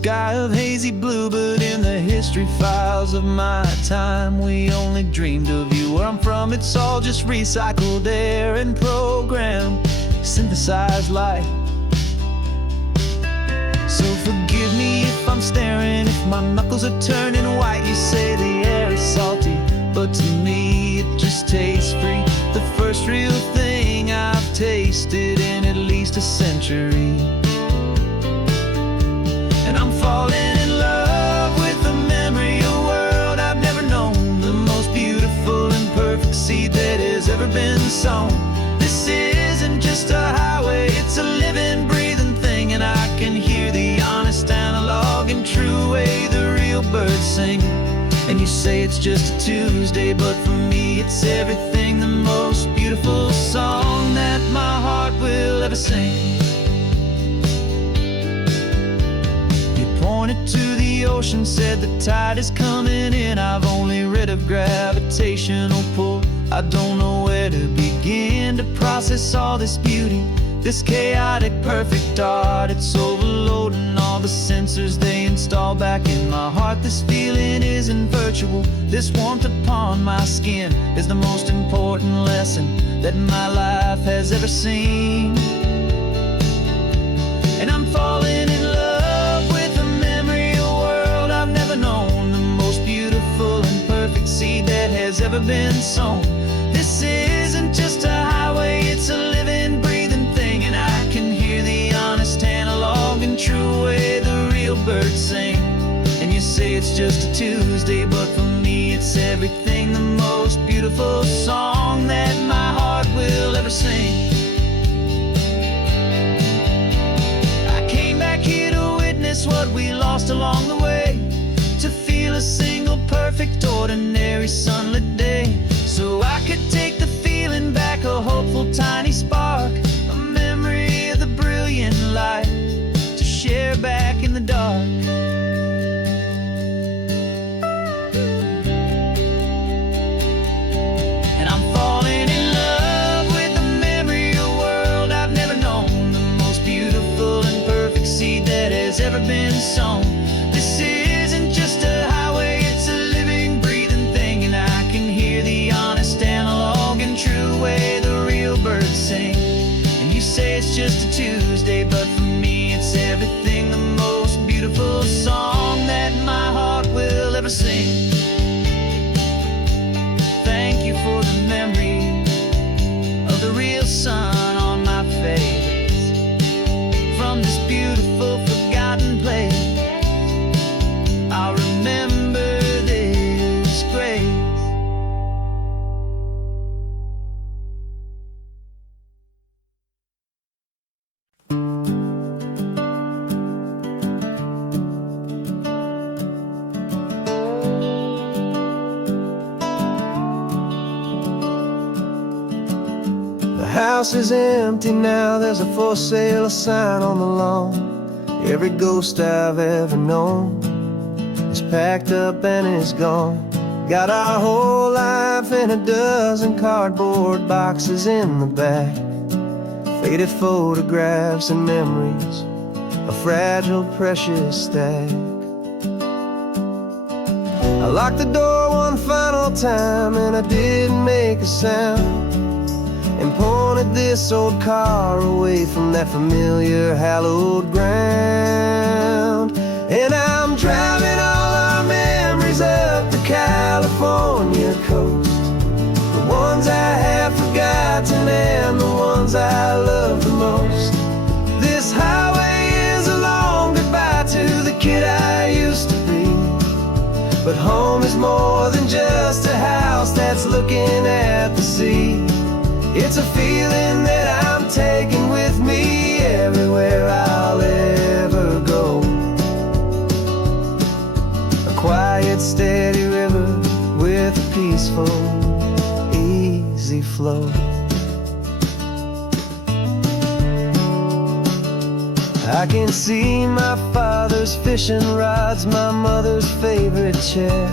sky of hazy blue, but in the history files of my time, we only dreamed of you. Where I'm from, it's all just recycled air and programmed, synthesized light. So forgive me if I'm staring, if my knuckles are turning white. You say the air is salty, but to me it just tastes free. The first real thing I've tasted in at least a century. And I'm falling in love with the memory of a world I've never known, the most beautiful and perfect seed that has ever been sown. This isn't just a highway, it's a living, breathing thing, and I can hear the honest, analog, and true way the real birds sing. And you say it's just a Tuesday, but for me it's everything, the most beautiful song that my heart will ever sing. Pointed to the ocean, said the tide is coming in. I've only read of gravitational pull. I don't know where to begin to process all this beauty, this chaotic, perfect art. It's overloading all the sensors they install back in my heart. This feeling isn't virtual. This warmth upon my skin is the most important lesson that my life has ever seen. And I'm falling in love with a memory, a world I've never known, the most beautiful and perfect seed that has ever been sown. This isn't just a highway, it's a living, breathing thing, and I can hear the honest, analog, and true way the real birds sing. And you say it's just a Tuesday, but for me it's everything, the most beautiful song that my heart will ever sing. What we lost along the way, to feel a single perfect ordinary sunlit day, so I could take the feeling back, a hopeful tiny spark, a memory of the brilliant light to share back in the dark. And I'm falling in love with the memory of a world I've never known, the most beautiful and perfect seed that has ever been sown. This isn't just a highway, it's a living, breathing thing, and I can hear the honest, analog, and true way the real birds sing. And you say it's just a Tuesday, but for me it's everything, the most beautiful song that my heart will ever sing. Thank you for the memory of the real sun on my face, from this beautiful forgotten place. I'll remember this grace. The house is empty now, there's a for sale sign on the lawn. Every ghost I've ever known is packed up and is gone. Got our whole life in a dozen cardboard boxes in the back, faded photographs and memories, a fragile, precious stack. I locked the door one final time and I didn't make a sound, and pointed this old car away from that familiar hallowed ground. And I'm driving all our memories up the California coast, the ones I have forgotten and the ones I love the most. This highway is a long goodbye to the kid I used to be, but home is more than just a house that's looking at the sea. It's a feeling that I'm taking with me everywhere I'll ever go. A quiet, steady river with a peaceful, easy flow. I can see my father's fishing rods, my mother's favorite chair,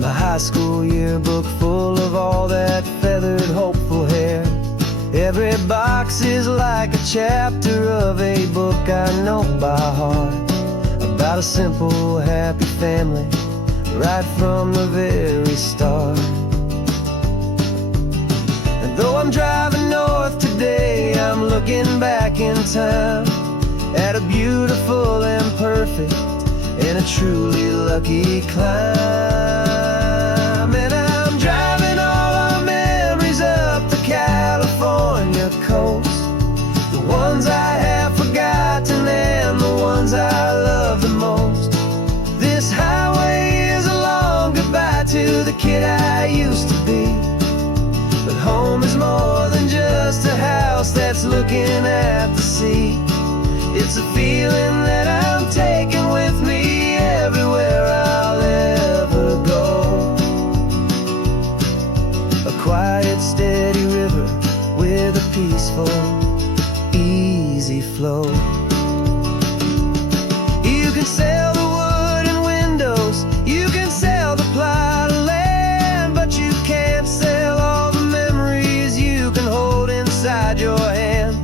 my high school yearbook full of all that feathered, hopeful hair. Every box is like a chapter of a book I know by heart, about about a simple, happy family right from the very start. And though I'm driving north today, I'm looking back in time at a beautiful and perfect and a truly lucky climb. And I'm driving all our memories up the California coast, the ones I have forgotten and the ones I love the most. This highway is a long goodbye to the kid I used to be, but home is more than just a house that's looking at the sea. It's a feeling that I'm taking with me everywhere I'll ever go. A quiet, steady river with a peaceful, easy flow. You can sail the wooden windows, you can sail the plot of land, but you can't sail all the memories you can hold inside your hand.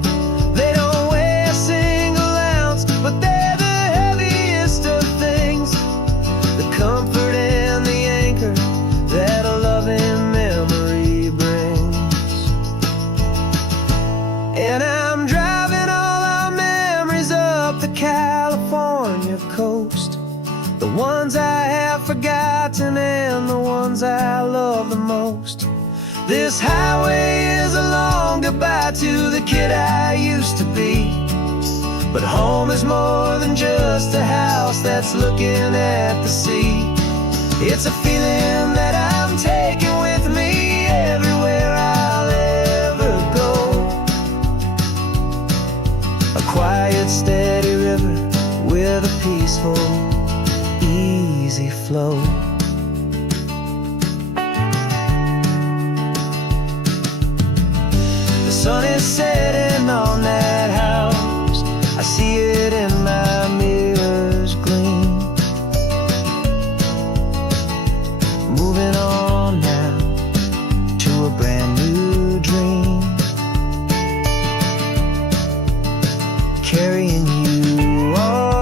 They don't weigh a single ounce, but they're the heaviest of things, the comfort and the anchor that a loving memory brings. And I'm driving all our memories up the California coast, the ones I have forgotten and the ones I love the most. This highway is a long goodbye to the kid I used to be, but home is more than just a house that's looking at the sea. It's a feeling that I'm taking with me everywhere I'll ever go. A quiet, steady river with a peaceful, easy flow. The sun is setting on that house, I see it in my mirror's gleam. Moving on now to a brand new dream, carrying you all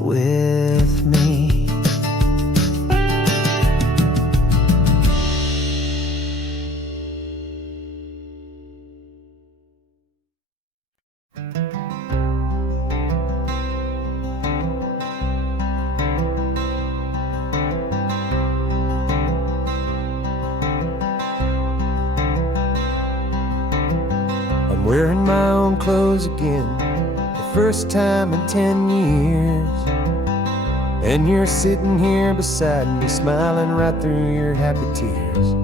with me. I'm wearing my own clothes again, the first time in 10 years. And you're sitting here beside me, smiling right through your happy tears.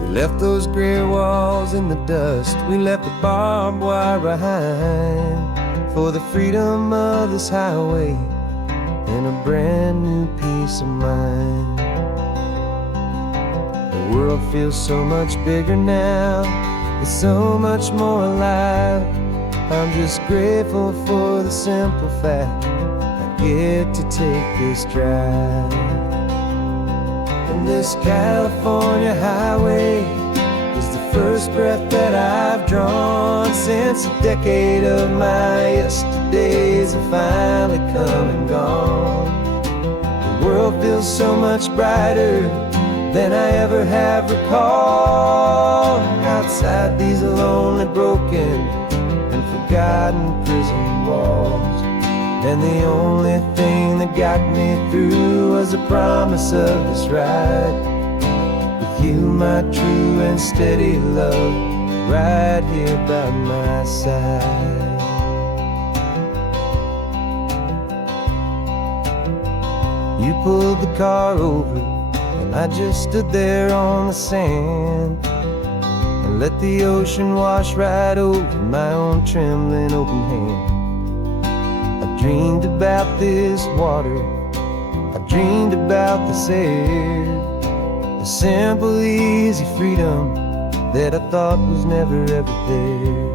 We left those gray walls in the dust, we left the barbed wire behind, for the freedom of this highway and a brand new peace of mind. The world feels so much bigger now, it's so much more alive. I'm just grateful for the simple fact I get to take this drive. And this California highway is the first breath that I've drawn since a decade of my yesterdays have finally come and gone. The world feels so much brighter than I ever have recalled. Outside these lonely, broken, and forgotten prison walls, and the only thing that got me through was the promise of this ride with you, my true and steady love, right here by my side. You pulled the car over and I just stood there on the sand and let the ocean wash right over my own trembling open hand. I dreamed about this water, I dreamed about this air, the simple, easy freedom that I thought was never ever there.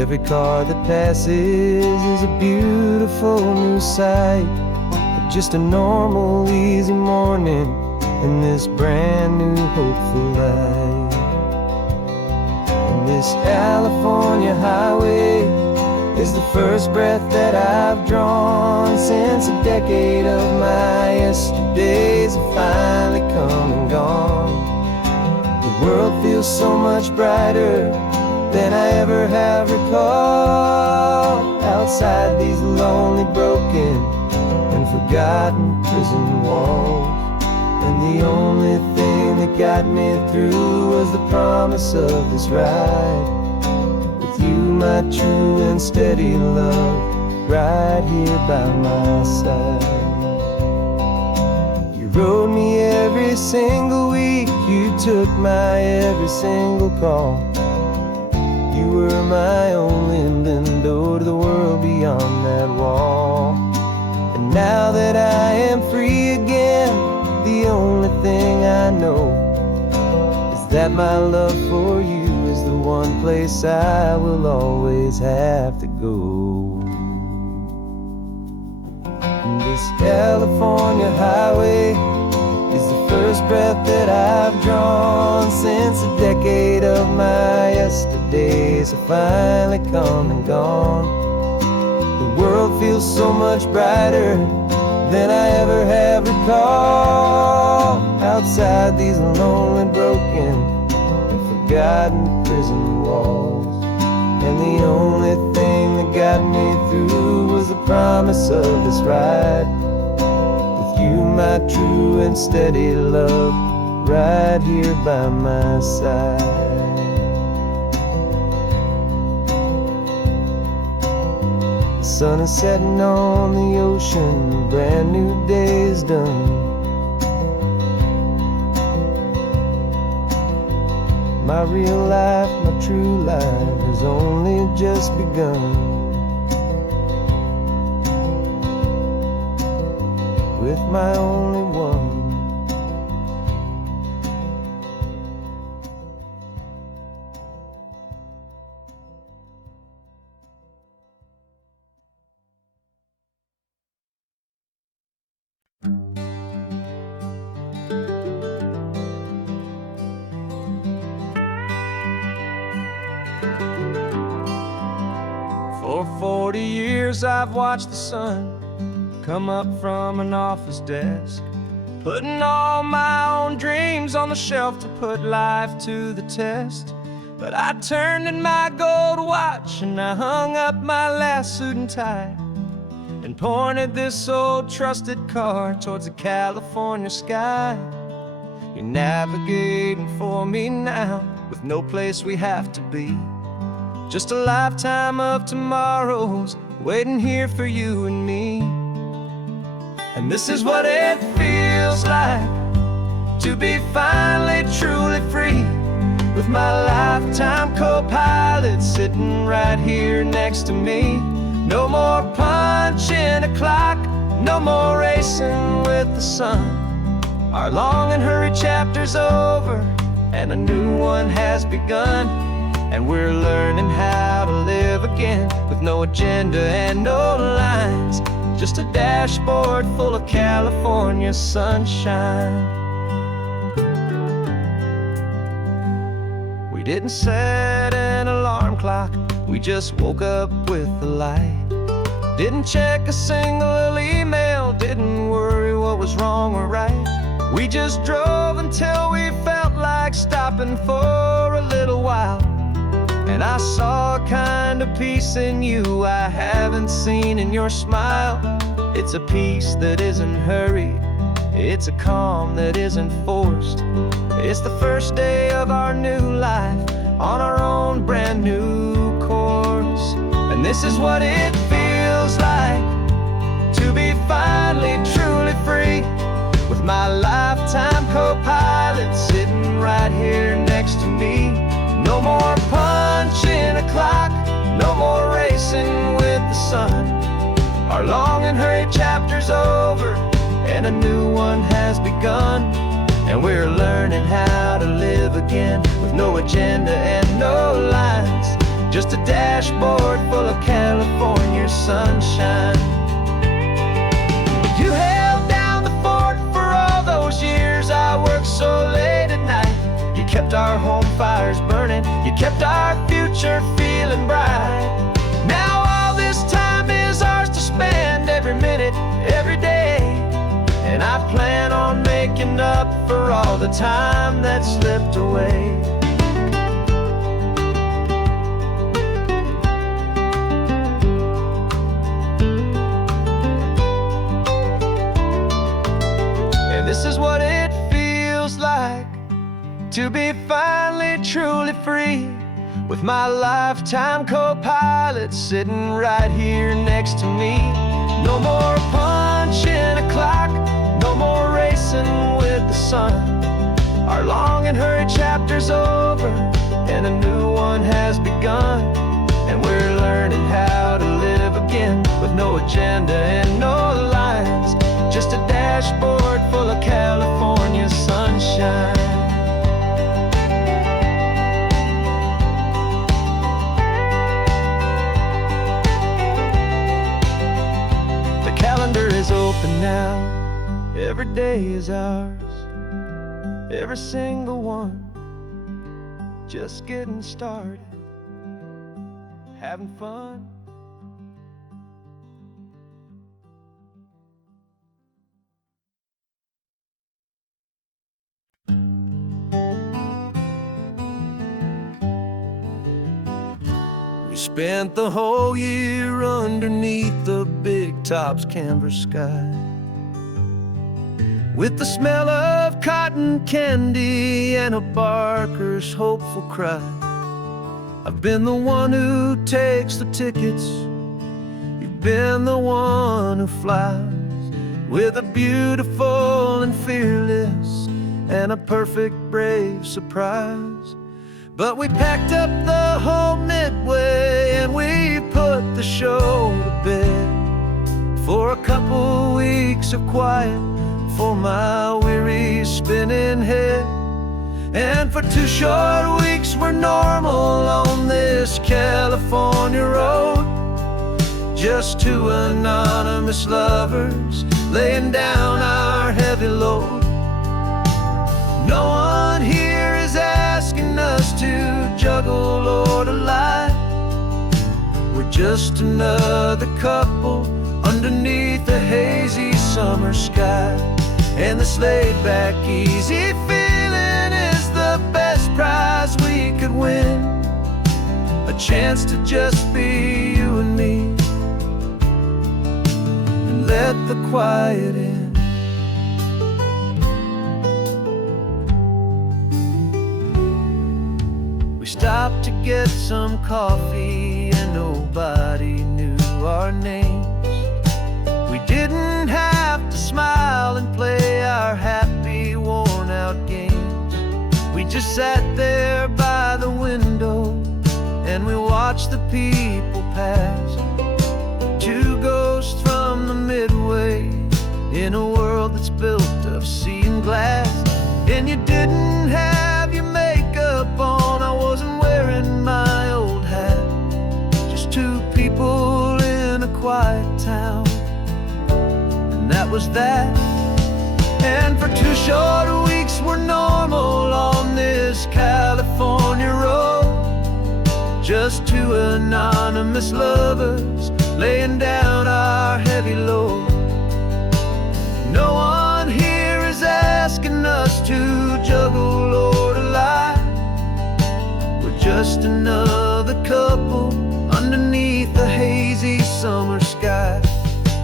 Every car that passes is a beautiful new sight, just a normal, easy morning in this brand new, hopeful life. And This California highway is the first breath that I've drawn since a decade of my yesterdays have finally come and gone. The world feels so much brighter than I ever have recalled. Outside these lonely, broken, and forgotten prison walls. And the only thing that got me through was the promise of this ride. With you, my true and steady love, right here by my side. You rode me every single week, you took my every single call. You were my only window to the world beyond that wall. And now that I am free again, the only thing I know is that my love for you is the one place I will always have to go. And this California highway is the first breath that I've drawn since a decade of my yesterdays have finally come and gone. The world feels so much brighter than I ever have recalled. Outside these lonely, broken, and forgotten prison walls. And the only thing that got me through was the promise of this ride. With you, my true and steady love, right here by my side. The sun is setting on the ocean, a brand new day is done. My real life, my true life has only just begun. With my only one. For 40 years I've watched the sun come up from an office desk, putting all my own dreams on the shelf to put life to the test. But I turned in my gold watch and I hung up my last suit and tie, and pointed this old trusted car towards the California sky. You're navigating for me now, with no place we have to be. Just a lifetime of tomorrows waiting here for you and me. And this is what it feels like to be finally truly free, with my lifetime co-pilot sitting right here next to me. No more punching a clock, no more racing with the sun. Our long and hurried chapter's over and a new one has begun. And we're learning how to live again, with no agenda and no lines, just a dashboard full of California sunshine. We didn't set an alarm clock, we just woke up with the light. Didn't check a single email, didn't worry what was wrong or right. We just drove until we felt like stopping for a little while. And I saw a kind of peace in you I haven't seen in your smile. It's a peace that isn't hurried, it's a calm that isn't forced. It's the first day of our new life on our own brand new course. And this is what it feels like to be finally truly free, with my lifetime co-pilot sitting right here next to me. No more punching a clock, no more racing with the sun. Our long and hurried chapter's over and a new one has begun. And we're learning how to live again, with no agenda and no lines, just a dashboard full of California sunshine. You held down the fort for all those years I worked so late at night. You kept our home fires burning, you kept our future feeling bright. Now all this time is ours to spend, every minute, every day. And I plan on making up for all the time that slipped away. This is what it feels like to be finally truly free, with my lifetime co-pilot sitting right here next to me. No more punching a clock, no more racing with the sun. Our long and hurried chapter's over, and a new one has begun. And we're learning how to live again, with no agenda and no lines, just a dashboard full of California sunshine. The calendar is open now, every day is ours, every single one, just getting started, having fun. We spent the whole year underneath the big top's canvas sky, with the smell of cotton candy and a barker's hopeful cry. I've been the one who takes the tickets, you've been the one who flies, with a beautiful and fearless and a perfect brave surprise. But we packed up the whole Midway and we put the show to bed, for a couple weeks of quiet for my weary spinning head. And for 2 short weeks we're normal on this California road, just 2 anonymous lovers laying down our heavy load. No one here is asking us to juggle or to lie. We're just another couple underneath the hazy summer sky. And this laid-back, easy feeling is the best prize we could win, a chance to just be you and me, and let the quiet in. We stopped to get some coffee and nobody knew our names. We didn't have to smile and play our happy, worn-out games. We just sat there by the window and we watched the people pass, 2 ghosts from the Midway in a world that's built of sea and glass. And you didn't have your makeup on, I wasn't wearing my old hat, just 2 people in a quiet town, and that was that. And for 2 short weeks we're normal on this California road, just 2 anonymous lovers laying down our heavy load. No one here is asking us to juggle or to lie. We're just another couple underneath the hazy summer sky.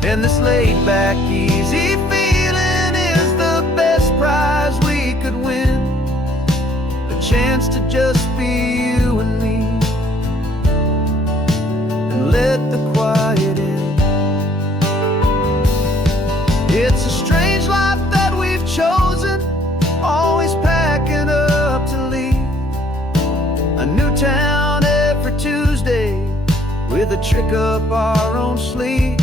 And this laid-back, easy feeling is the best prize we could win, a chance to just be you and me, and let the quiet in. It's a strange life that we've chosen, always packing up to leave a new town every Tuesday with a trick up our own sleeve.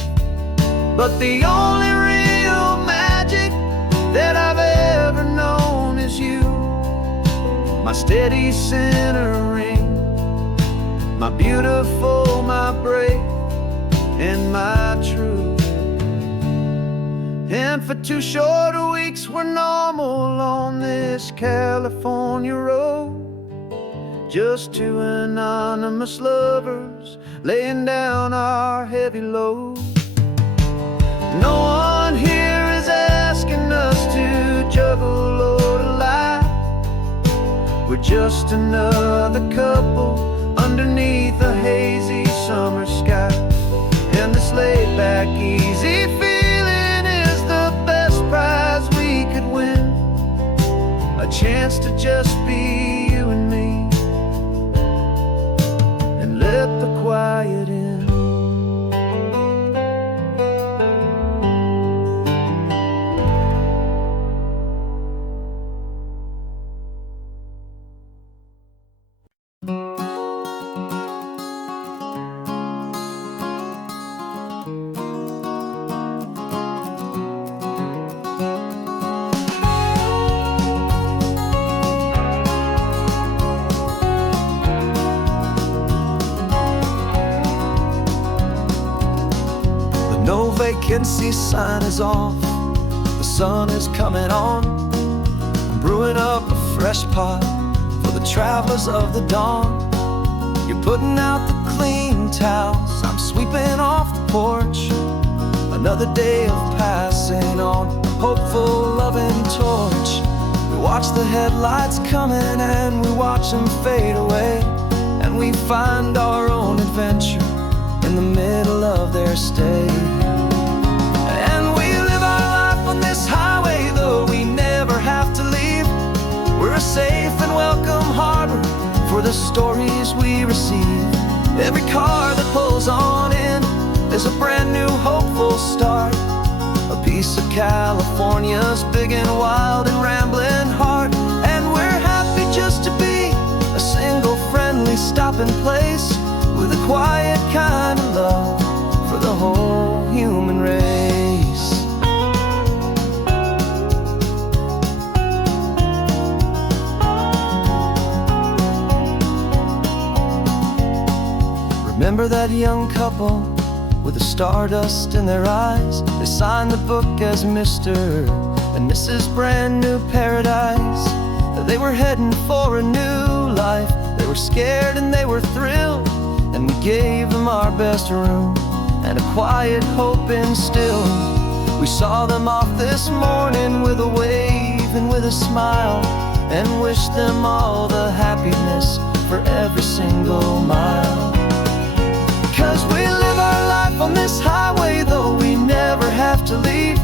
But the only real magic that I've ever known is you, my steady centering, my beautiful, my brave, and my true. And for 2 short weeks we're normal on this California road, just two anonymous lovers laying down our heavy load. No one here is asking us to juggle or to lie. We're just another couple underneath a hazy summer sky. And this laid-back, easy feeling is the best prize we could win. A chance to just be you and me, and let the quiet in. No vacancy sign is off, the sun is coming on. I'm brewing up a fresh pot for the travelers of the dawn. You're putting out the clean towels, I'm sweeping off the porch. Another day of passing on a hopeful, loving torch. We watch the headlights coming and we watch them fade away, and we find our own adventure in the middle of their stay. And we live our life on this highway, though we never have to leave. We're a safe and welcome harbor for the stories we receive. Every car that pulls on in is a brand new hopeful start. A piece of California's big and wild and rambling heart. And we're happy just to be a single friendly stopping place, with a quiet kind of love for the whole human race. Remember that young couple with the stardust in their eyes? They signed the book as Mr. and Mrs. Brand New Paradise. They were heading for a new life. They were scared and they were thrilled, and we gave them our best room and a quiet hope instilled. We saw them off this morning with a wave and with a smile, and wished them all the happiness for every single mile. 'Cause we live our life on this highway, though we never have to leave.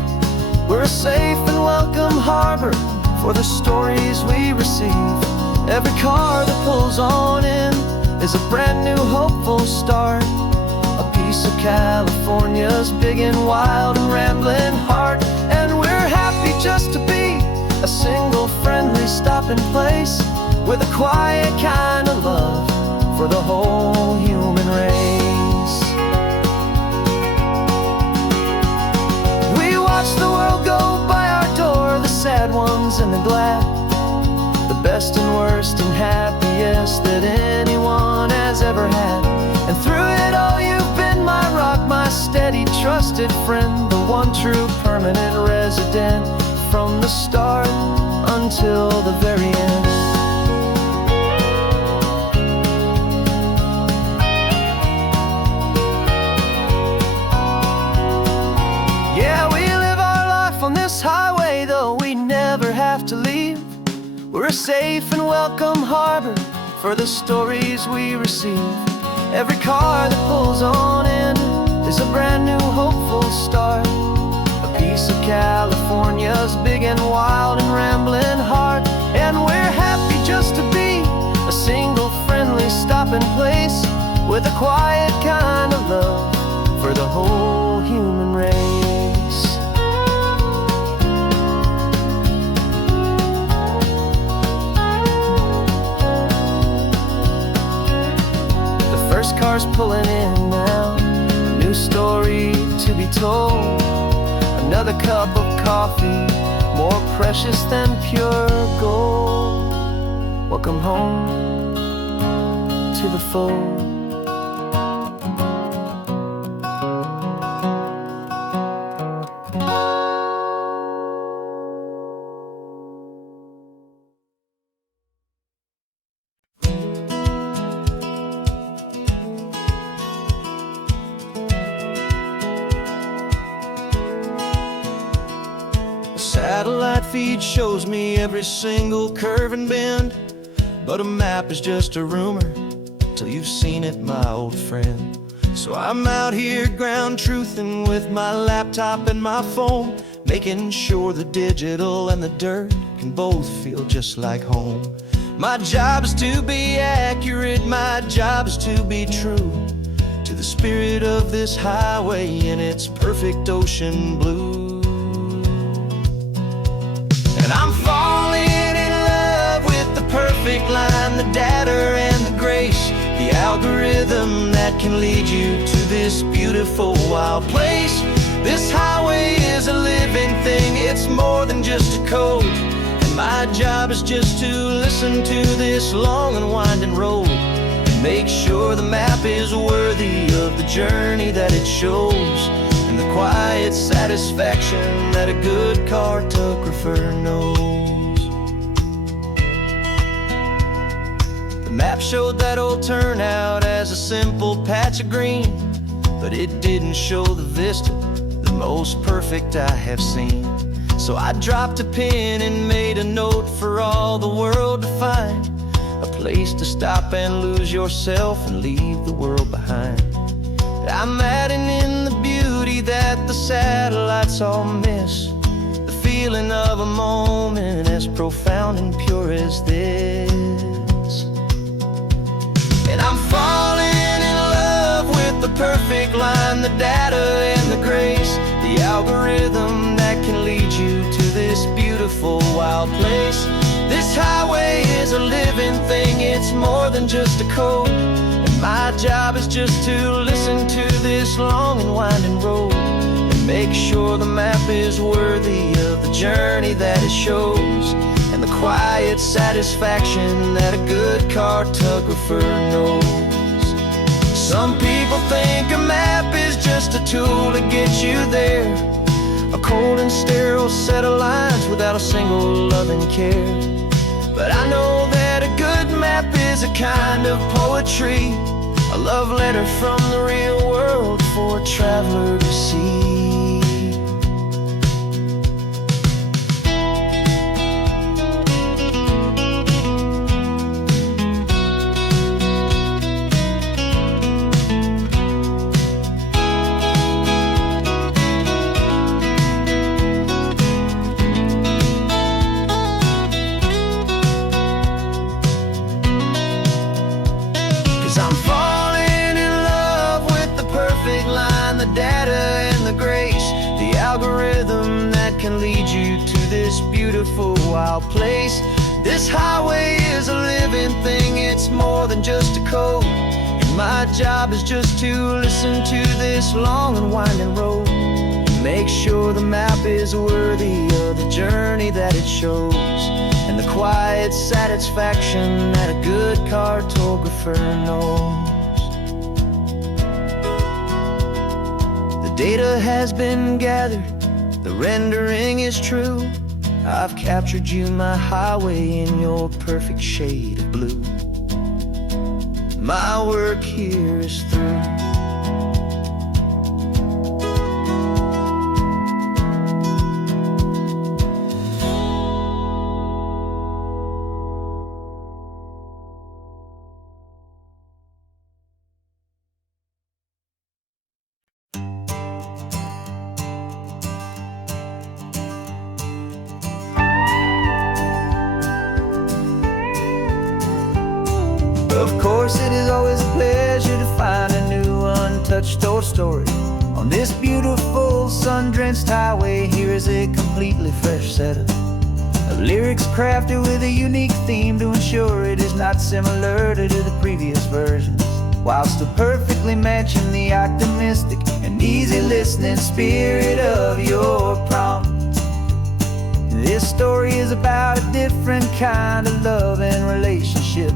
We're a safe and welcome harbor for the stories we receive. Every car that pulls on in is a brand new hopeful start. A piece of California's big and wild and rambling heart. And we're happy just to be a single friendly stopping place, with a quiet kind of love for the whole human race. We watch the world go by our door, the sad ones and the glad, the best and worst and happiest that anyone has ever had. And through it all you've been my rock, my steady trusted friend, the one true permanent resident, from the start until the very end. Yeah, we live our life on this highway, though we never have to leave. We're a safe and welcome harbor for the stories we receive. Every car that pulls on in is a brand new hopeful start. A piece of California's big and wild and rambling heart. And we're happy just to be a single friendly stopping place, with a quiet kind of love for the whole human race. First car's pulling in now, a new story to be told. Another cup of coffee, more precious than pure gold. Welcome home to the fold. satellite feed shows me every single curve and bend, but a map is just a rumor till you've seen it, my old friend. So I'm out here ground truthing with my laptop and my phone, making sure the digital and the dirt can both feel just like home. My job is to be accurate, my job is to be true to the spirit of this highway in its perfect ocean blue. And I'm falling in love with the perfect line, the data and the grace, the algorithm that can lead you to this beautiful wild place. This highway is a living thing, it's more than just a code. And my job is just to listen to this long and winding road and make sure the map is worthy of the journey that it shows, and the quiet satisfaction that a good cartographer knows. The map showed that old turnout as a simple patch of green, but it didn't show the vista, the most perfect I have seen. So I dropped a pin and made a note for all the world to find, a place to stop and lose yourself and leave the world behind. I'm adding in the beauty that the satellites all miss, the feeling of a moment as profound and pure as this. And I'm falling in love with the perfect line, the data and the grace, the algorithm that can lead you to this beautiful wild place. This highway is a living thing, it's more than just a code. And my job is just to listen to this long and winding road and make sure the map is worthy of the journey that it shows, and the quiet satisfaction that a good cartographer knows. Some people think a map is just a tool to get you there, a cold and sterile set of lines without a single loving care. But I know that a good map is a kind of poetry, a love letter from the real world for a traveler to see. I'm falling in love with the perfect line, the data and the grace, the algorithm that can lead you to this beautiful wild place. This highway is a living thing, it's more than just a code. And my job is just to listen to this long and winding road and make sure the map is worthy of the journey that it shows, and the quiet satisfaction that a good cartographer knows. The data has been gathered, the rendering is true. I've captured you, my highway, in your perfect shade of blue. My work here is through. Of course, it is always a pleasure to find a new untouched old story. On this beautiful sun-drenched highway, here is a completely fresh set of lyrics crafted with a unique theme to ensure it is not similar to the previous versions, while still perfectly matching the optimistic and easy listening spirit of your prompt. This story is about a different kind of love and relationship,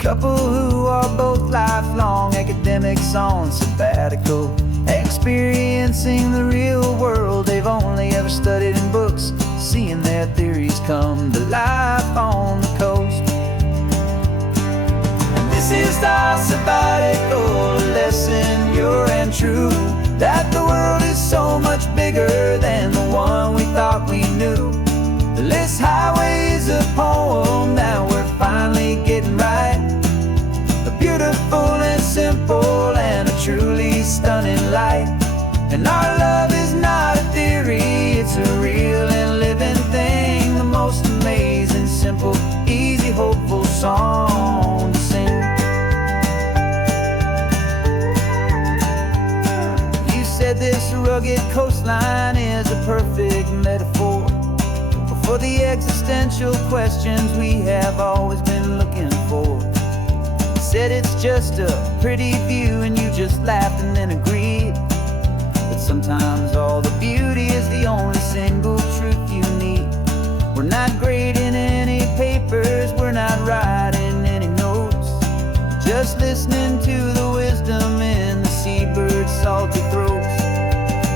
couple who are both lifelong academics on sabbatical, experiencing the real world they've only ever studied in books, seeing their theories come to life on the coast. And this is our sabbatical lesson, pure and true, that the world is so much bigger than the one we thought we knew. And our love is not a theory, it's a real and living thing. The most amazing, simple, easy, hopeful song to sing. You said this rugged coastline is a perfect metaphor for the existential questions we have always been looking for. Said it's just a pretty view and you just laughed and then agreed that sometimes all the beauty is the only single truth you need. We're not grading any papers, we're not writing any notes, just listening to the wisdom in the seabird's salty throats.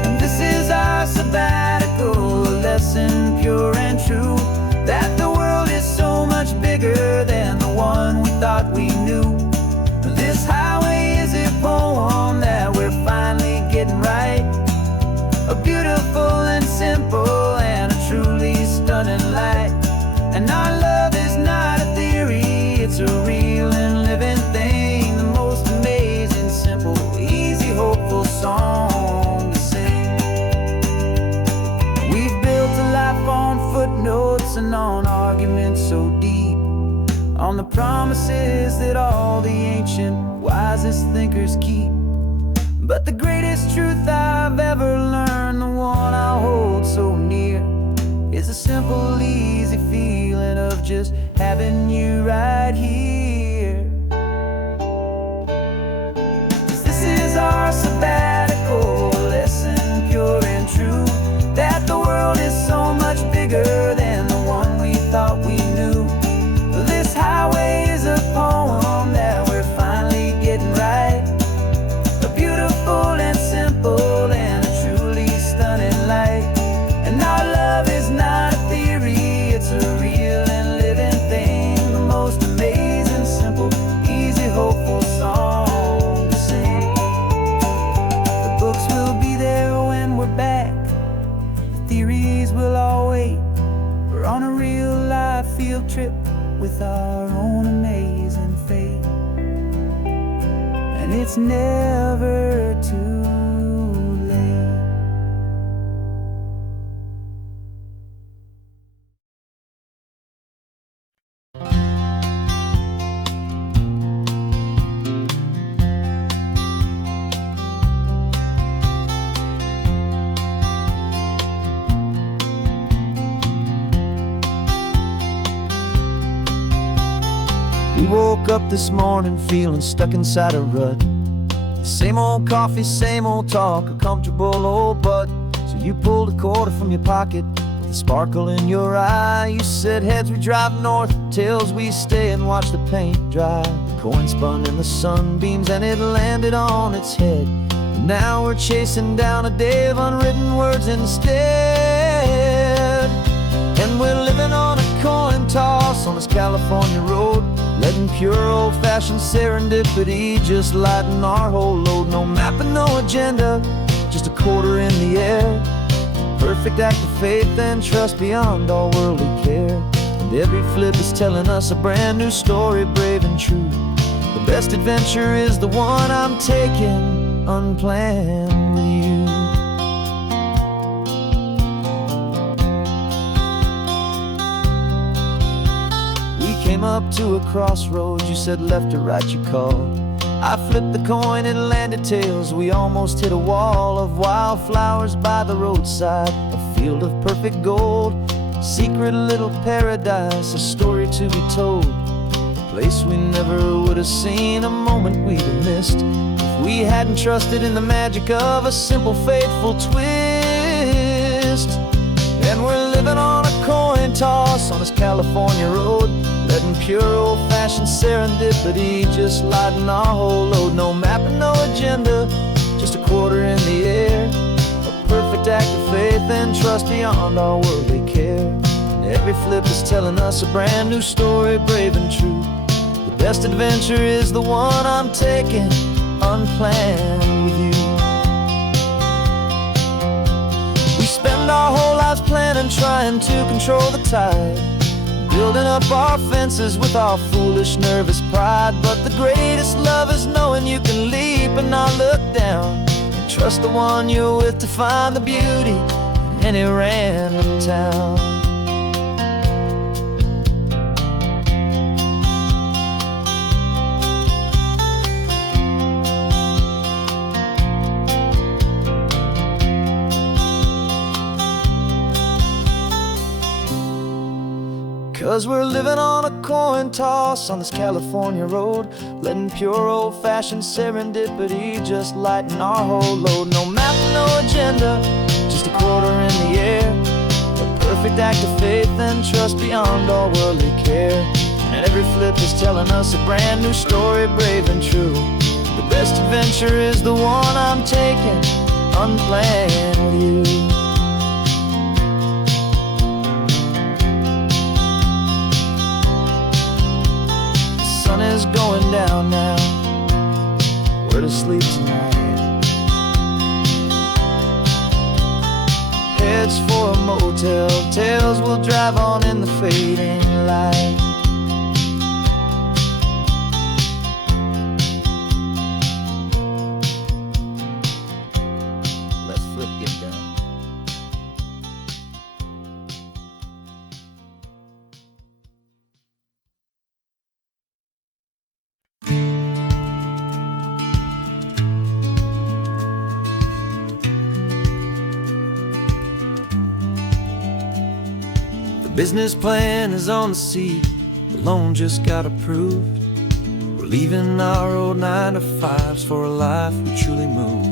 And this is our sabbatical, a lesson pure and true, that the world is so much bigger than the one we thought we knew. This highway is a poem that we're finally getting right, a beautiful and simple and a truly stunning light. And our love is not a theory, it's a real and living thing. The most amazing, simple, easy, hopeful song to sing. We've built a life on footnotes and on arguments so deep, on the promises that all the ancient, wisest thinkers keep. But the greatest truth I've ever learned, the one I hold so near, is a simple, easy feeling of just having you right here. 'Cause this is our sabbatical, lesson pure and true, that the world is so much bigger than the one we thought we knew. This highway is a poem that we're finally getting right, a beautiful and simple and a truly stunning light. And our love is not a theory, it's a real and living thing. The most amazing, simple, easy, hopeful song to sing. The books will be there when we're back, the theories will all wait. We're on a real life field trip with our own amazing fate, and it's never too late. We woke up this morning feeling stuck inside a rut. Same old coffee, same old talk, a comfortable old butt. So you pulled a quarter from your pocket with a sparkle in your eye. You said heads we drive north, tails we stay and watch the paint dry. The coin spun in the sunbeams and it landed on its head. And now we're chasing down a day of unwritten words instead. And we're living on a coin toss on this California road, letting pure old-fashioned serendipity just lighten our whole load. No map and no agenda, just a quarter in the air. Perfect act of faith and trust beyond all worldly care. And every flip is telling us a brand new story, brave and true. The best adventure is the one I'm taking unplanned with you. Came up to a crossroads, you said left or right you called. I flipped the coin, it landed tails. We almost hit a wall of wildflowers by the roadside, a field of perfect gold, secret little paradise, a story to be told. A place we never would have seen, a moment we'd have missed if we hadn't trusted in the magic of a simple, faithful twist. And we're living on a coin toss on this California road, letting pure old-fashioned serendipity just lighten our whole load. No map and no agenda, just a quarter in the air. A perfect act of faith and trust beyond our worldly care. And every flip is telling us a brand new story, brave and true. The best adventure is the one I'm taking unplanned with you. We spend our whole lives planning, trying to control the tide, building up our fences with our foolish, nervous pride. But the greatest love is knowing you can leap and not look down, and trust the one you're with to find the beauty in any random town. 'Cause we're living on a coin toss on this California road, letting pure old-fashioned serendipity just lighten our whole load. No map, no agenda, just a quarter in the air, a perfect act of faith and trust beyond all worldly care. And every flip is telling us a brand new story, brave and true. The best adventure is the one I'm taking, unplanned with you. Sun is going down now, we're to sleep tonight. Heads for a motel, tails will drive on in the fading light. Let's flip, get done. Business plan is on the seat, the loan just got approved. We're leaving our old 9-to-5s for a life we truly move.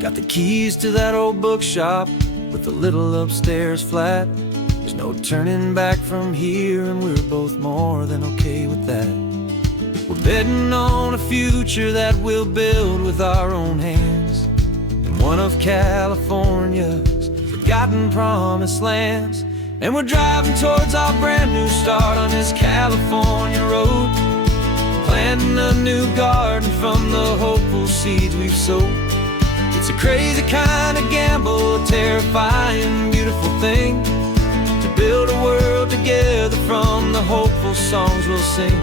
Got the keys to that old bookshop with the little upstairs flat. There's no turning back from here, and we're both more than okay with that. We're betting on a future that we'll build with our own hands, in one of California's forgotten promised lands. And we're driving towards our brand new start on this California road, planting a new garden from the hopeful seeds we've sowed. It's a crazy kind of gamble, a terrifying, beautiful thing, to build a world together from the hopeful songs we'll sing.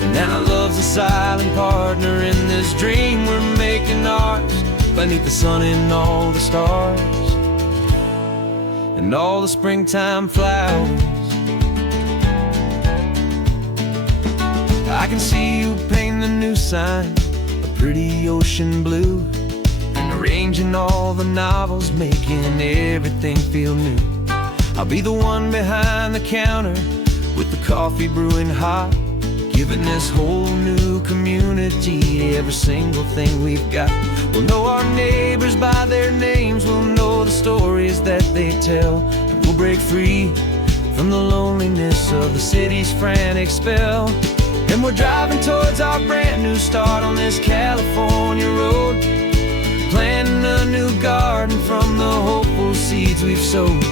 And now love's a silent partner in this dream we're making ours, beneath the sun and all the stars and all the springtime flowers. I can see you painting the new sign, a pretty ocean blue, and arranging all the novels, making everything feel new. I'll be the one behind the counter with the coffee brewing hot, giving this whole new community every single thing we've got. We'll know our neighbors by their names, we'll know the stories that they tell, and we'll break free from the loneliness of the city's frantic spell. And we're driving towards our brand new start on this California road, planting a new garden from the hopeful seeds we've sowed.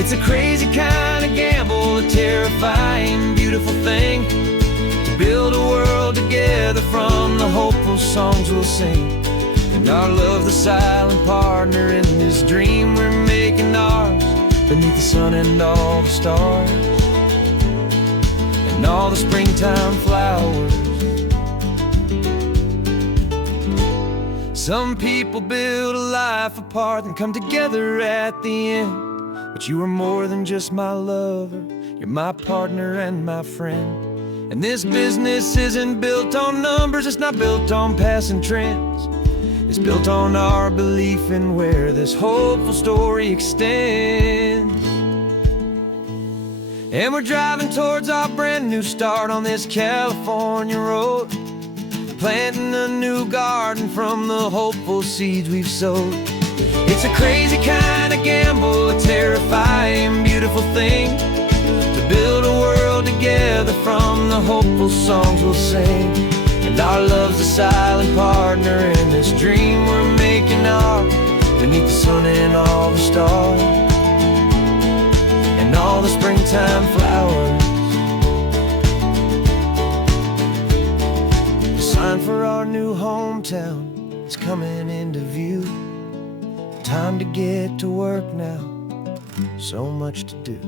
It's a crazy kind of gamble, a terrifying, beautiful thing, to build a world together from the hopeful songs we'll sing. And our love's the silent partner in this dream we're making ours, beneath the sun and all the stars and all the springtime flowers. Some people build a life apart and come together at the end, but you are more than just my lover, you're my partner and my friend. And this business isn't built on numbers, it's not built on passing trends. It's built on our belief in where this hopeful story extends. And we're driving towards our brand new start on this California road, planting a new garden from the hopeful seeds we've sowed. It's a crazy kind of gamble, a terrifying, beautiful thing, to build a world together from the hopeful songs we'll sing. And our love's a silent partner in this dream we're making ours, beneath the sun and all the stars and all the springtime flowers. The sign for our new hometown is coming into view. Time to get to work now, so much to do.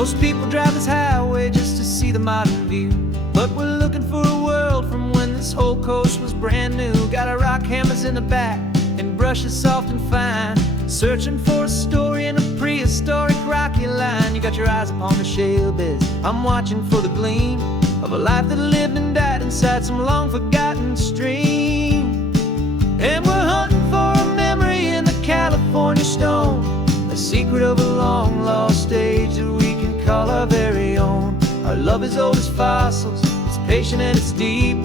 Most people drive this highway just to see the modern view, but we're looking for a world from when this whole coast was brand new. Got our rock hammers in the back and brushes soft and fine, searching for a story in a prehistoric rocky line. You got your eyes upon the shale beds, I'm watching for the gleam of a life that lived and died inside some long forgotten stream. And we're hunting for a memory in the California stone, a secret of a long lost age that we can call our very own. Our love is old as fossils, it's patient and it's deep,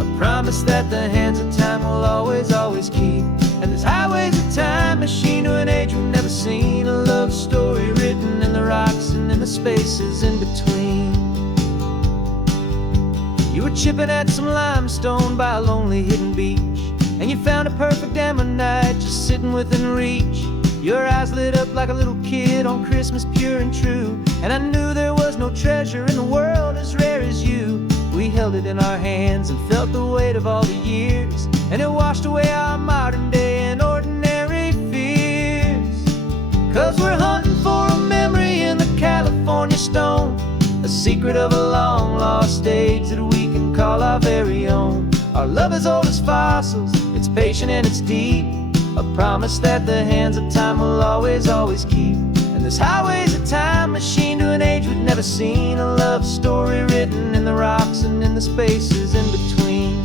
a promise that the hands of time will always, always keep. And this highway's a time machine to an age we've never seen, a love story written in the rocks and in the spaces in between. You were chipping at some limestone by a lonely hidden beach, and you found a perfect ammonite just sitting within reach. Your eyes lit up like a little kid on Christmas, pure and true, and I knew there was no treasure in the world as rare as you. We held it in our hands and felt the weight of all the years, and it washed away our modern day and ordinary fears. 'Cause we're hunting for a memory in the California stone, a secret of a long lost age that we can call our very own. Our love is old as fossils, it's patient and it's deep, a promise that the hands of time will always, always keep. And this highway's a time machine to an age we've never seen, a love story written in the rocks and in the spaces in between.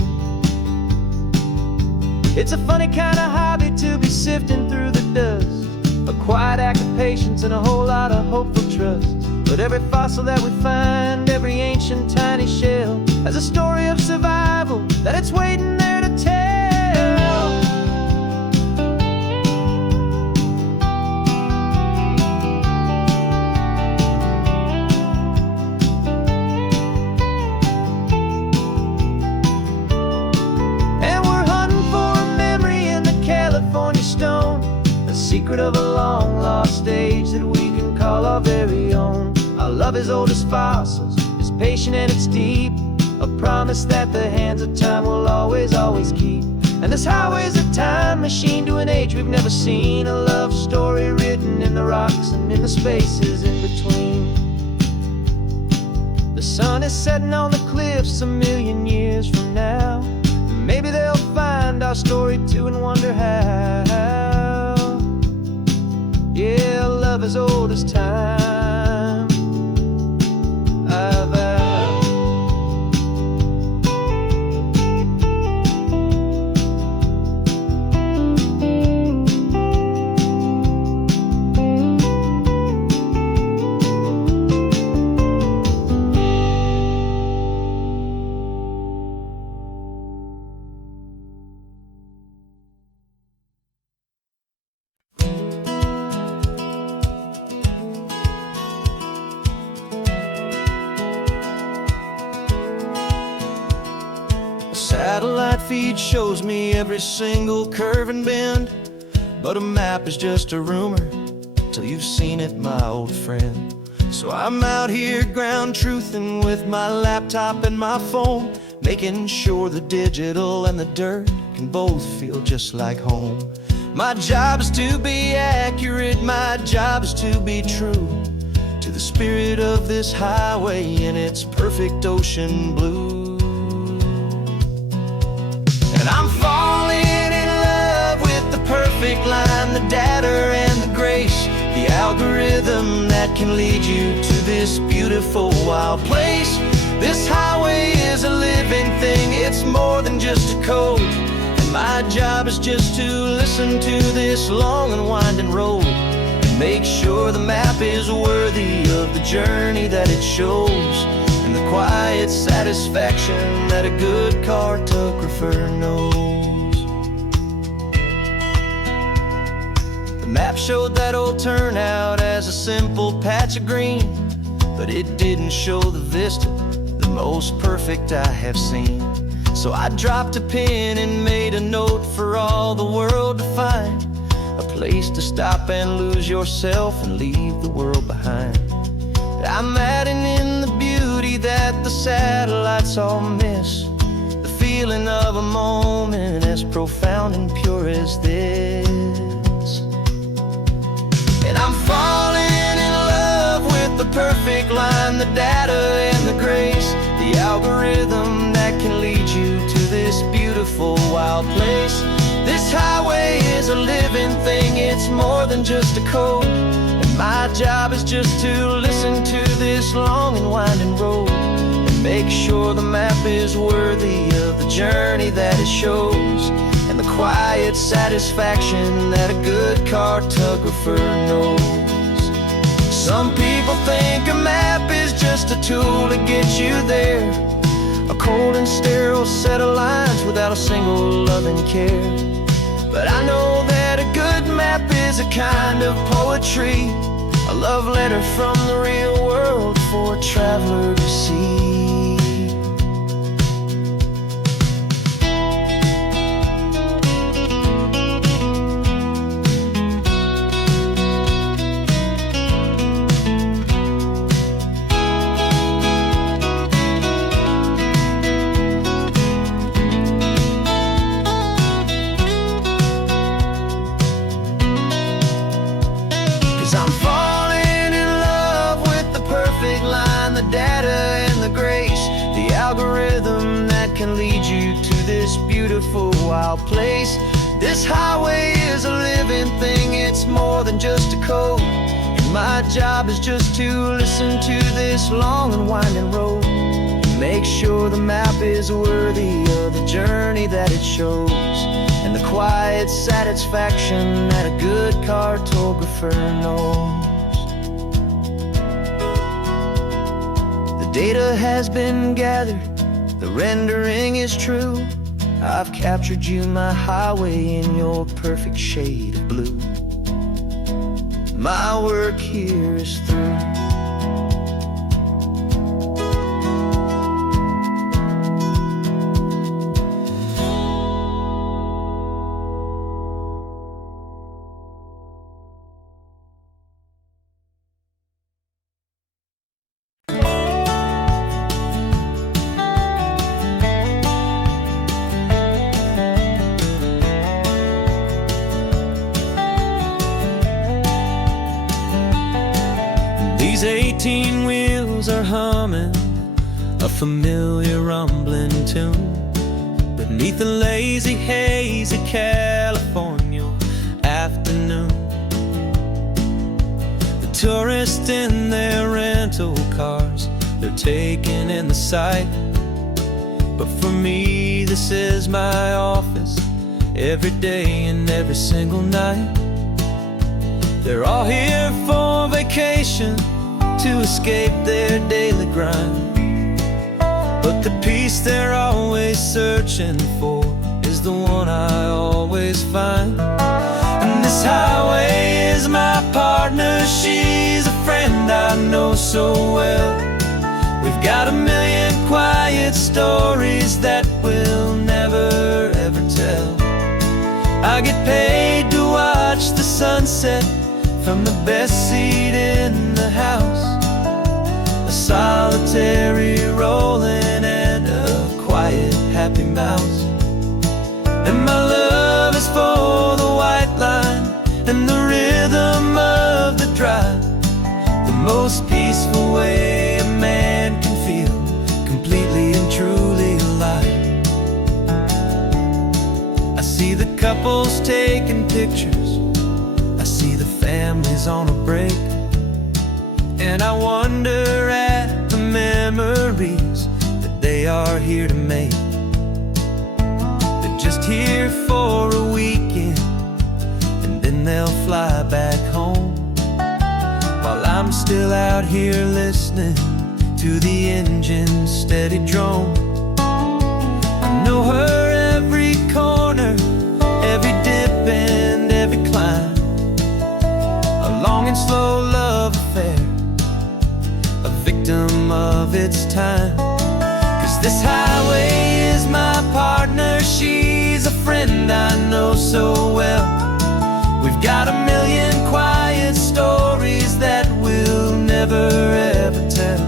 It's a funny kind of hobby to be sifting through the dust, a quiet act of patience and a whole lot of hopeful trust. But every fossil that we find, every ancient tiny shell, has a story of survival that it's waiting there to tell. And we're hunting for a memory in the California stone, a secret of a long lost age that we can call our very own. Our love is old as fossils, it's patient and it's deep, a promise that the hands of time will always, always keep. And this highway's a time machine to an age we've never seen, a love story written in the rocks and in the spaces in between. The sun is setting on the cliffs a million years from now, maybe they'll find our story too and wonder how. Yeah, love is old as time, I vow. Satellite feed shows me every single curve and bend, but a map is just a rumor till you've seen it, my old friend. So I'm out here ground truthing with my laptop and my phone, making sure the digital and the dirt can both feel just like home. My job is to be accurate, my job is to be true to the spirit of this highway in its perfect ocean blue. And I'm falling in love with the perfect line, the data and the grace, the algorithm that can lead you to this beautiful wild place. This highway is a living thing, it's more than just a code, and my job is just to listen to this long and winding road and make sure the map is worthy of the journey that it shows, and the quiet satisfaction that a good cartographer knows. The map showed that old turnout as a simple patch of green, but it didn't show the vista, the most perfect I have seen. So I dropped a pin and made a note for all the world to find, a place to stop and lose yourself and leave the world behind. I'm adding in the beauty that the satellites all miss, the feeling of a moment as profound and pure as this. And I'm falling in love with the perfect line, the data and the grace, the algorithm that can lead you to this beautiful wild place. This highway is a living thing, it's more than just a code. And my job is just to listen to this long and winding road and make sure the map is worthy of the journey that it shows, and the quiet satisfaction that a good cartographer knows. Some people think a map is just a tool to get you there, a cold and sterile set of lines without a single loving care. But I know that a good map is a kind of poetry, a love letter from the real world for a traveler to see. 'Cause I'm falling in love with the perfect line, the data and the grace, the algorithm that can lead you to this beautiful wild place. This highway is a living thing, it's more than just a code. And my job is just to listen to this long and winding road and make sure the map is worthy of the journey that it shows, and the quiet satisfaction that a good cartographer knows. The data has been gathered, the rendering is true. I've captured you, my highway, in your perfect shade of blue. My work here is through. These 18 wheels are humming a familiar rumbling tune beneath the lazy haze of California afternoon. The tourists in their rental cars, they're taking in the sight. But for me, this is my office, every day and every single night. They're all here for vacation, to escape their daily grind. But the peace they're always searching for is the one I always find. And this highway is my partner, she's a friend I know so well. We've got a million quiet stories that we'll never ever tell. I get paid to watch the sunset from the best seat in the house, a solitary rolling and a quiet happy mouse. And my love is for the white line and the rhythm of the drive, the most peaceful way a man can feel completely and truly alive. I see the couples taking pictures, I see the families on a break, and I wonder at the memories that they are here to make. They're just here for a weekend, and then they'll fly back home, while I'm still out here listening to the engine's steady drone. I know her every corner, every dip and every climb, a long and slow love affair, a victim of its time. 'Cause this highway is my partner, she's a friend I know so well. We've got a million quiet stories that we'll never ever tell.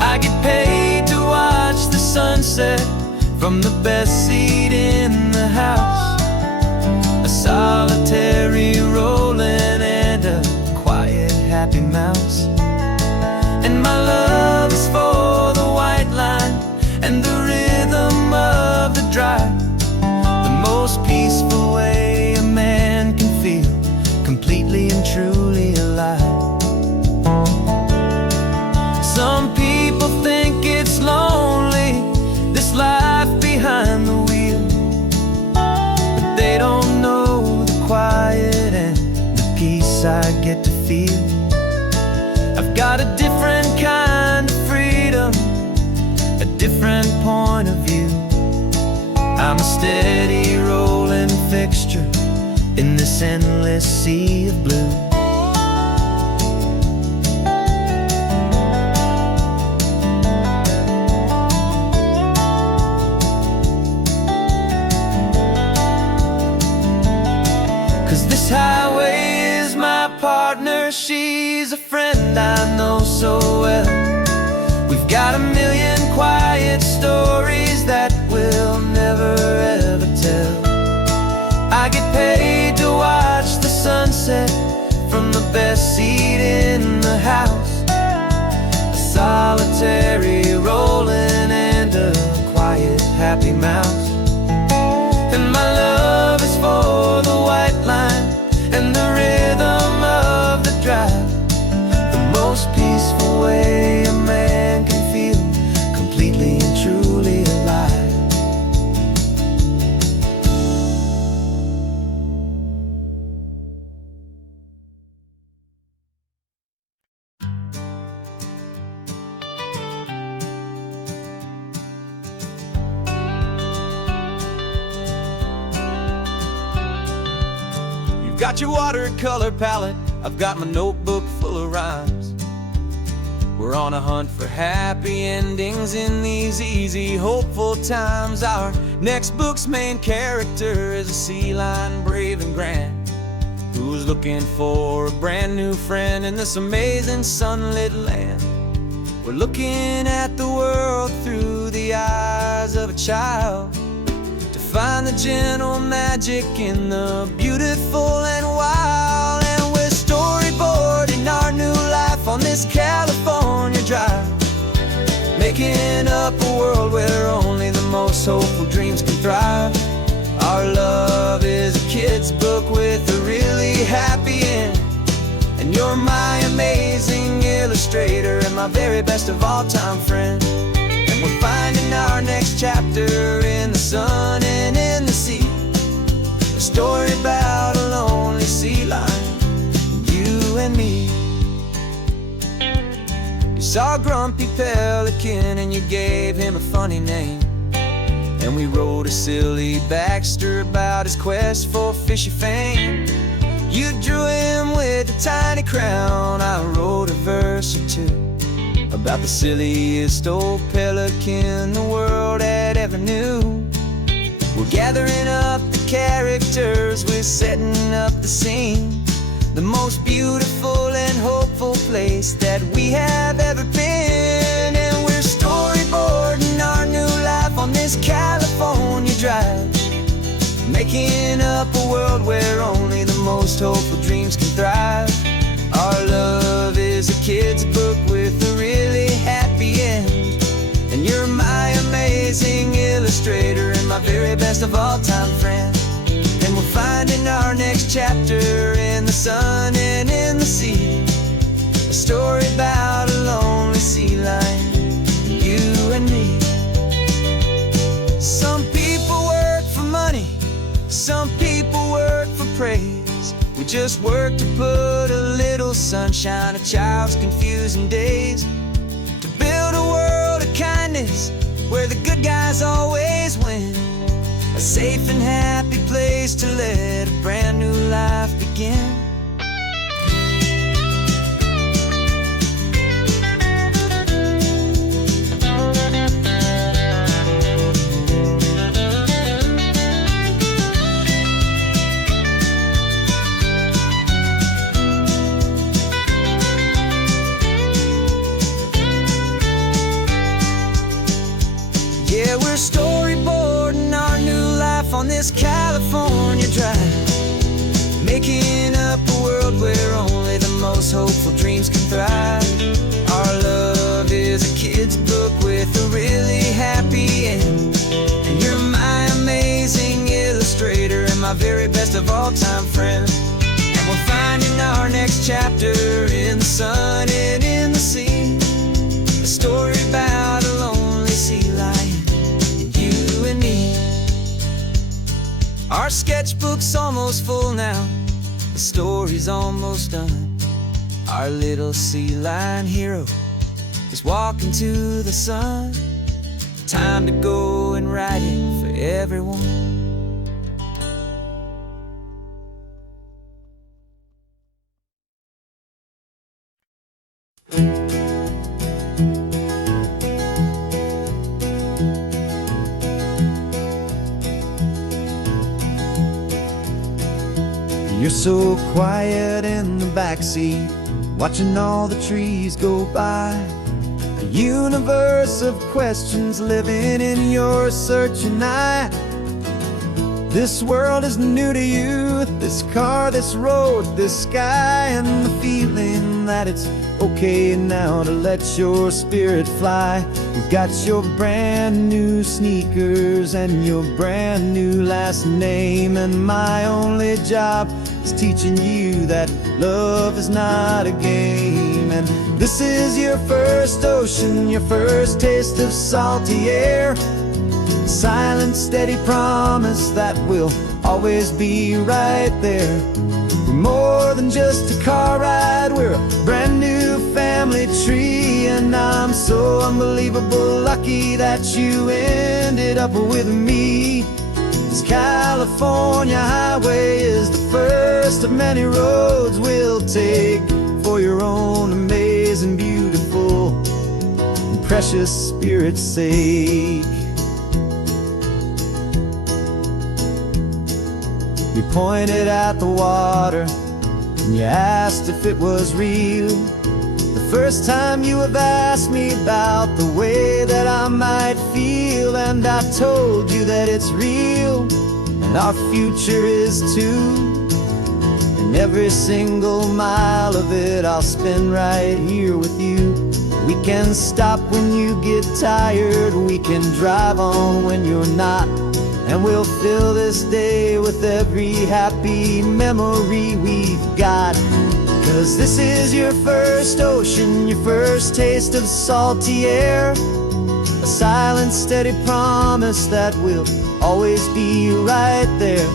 I get paid to watch the sunset from the best seat in the house, a solitary rolling and a quiet happy mouse. And my completely and truly alive. Some people think it's lonely, this life behind the wheel, but they don't know the quiet and the peace I get to feel. I've got a different kind of freedom, a different point of view. I'm a steady rolling fixture in this endless sea of blue. Cause this highway is my partner, she's a friend I know so well. We've got a million quiet stories that we'll never ever tell. I get paid to watch the sunset from the best seat in the house, a solitary rolling and a quiet happy mouse. And my love is for the white line and the rhythm of the drive, the most peaceful way a man can feel completely and truly alive. You've got your watercolor palette, I've got my notebook full of rhymes. We're on a hunt for happy endings in these easy, hopeful times. Our next book's main character is a sea lion, brave and grand, who's looking for a brand new friend in this amazing sunlit land. We're looking at the world through the eyes of a child, to find the gentle magic in the beautiful and wild. And we're storyboarding our new life on this California drive, making up a world where only the most hopeful dreams can thrive. Our love is a kid's book with a really happy end, and you're my amazing illustrator and my very best of all time friend. And we're finding our next chapter in the sun and in the sea, a story about a lonely sea lion, you and me. You saw a grumpy pelican and you gave him a funny name, and we wrote a silly Baxter about his quest for fishy fame. You drew him with a tiny crown, I wrote a verse or two about the silliest old pelican the world had ever knew. We're gathering up the characters, we're setting up the scene, the most beautiful and hopeful place that we have ever been. And we're storyboarding our new life on this California drive, making up a world where only the most hopeful dreams can thrive. Our love is a kid's book with a really happy end, and you're my amazing illustrator and my very best of all time friend. And we're finding our next chapter in the sun and in the sea, a story about a lonely sea lion, you and me. Some people work for money, some people work for praise. We just work to put a little sunshine in a child's confusing days, to build a world of kindness where the good guys always win, a safe and happy place to let a brand new life begin. Yeah, we're storyboarding our new life on this California drive, making up a world where only the most hopeful dreams can thrive. Our love is a kid's book with a really happy end, and you're my amazing illustrator and my very best of all time friend. And we're finding chapter in the sun and in the sea. A story about a lonely sea lion and you and me. Our sketchbook's almost full now, the story's almost done. Our little sea lion hero is walking to the sun. Time to go and write it for everyone. You're so quiet in the backseat, watching all the trees go by. A universe of questions living in your searching eye. This world is new to you, this car, this road, this sky, and the feeling that it's okay now to let your spirit fly. You've got your brand new sneakers and your brand new last name, and my only job is teaching you that love is not a game. And this is your first ocean, your first taste of salty air. Silent, steady promise that we'll always be right there. We're more than just a car ride, we're a brand new family tree. And I'm so unbelievable lucky that you ended up with me. This California highway is the first of many roads we'll take for your own amazing, beautiful, and precious spirit's sake. You pointed at the water and you asked if it was real. The first time you have asked me about the way that I might feel, and I told you that it's real and our future is too. And every single mile of it I'll spend right here with you. We can stop when you get tired, we can drive on when you're not, and we'll fill this day with every happy memory we've got. 'Cause this is your first ocean, your first taste of salty air. A silent, steady promise that we'll always be right there.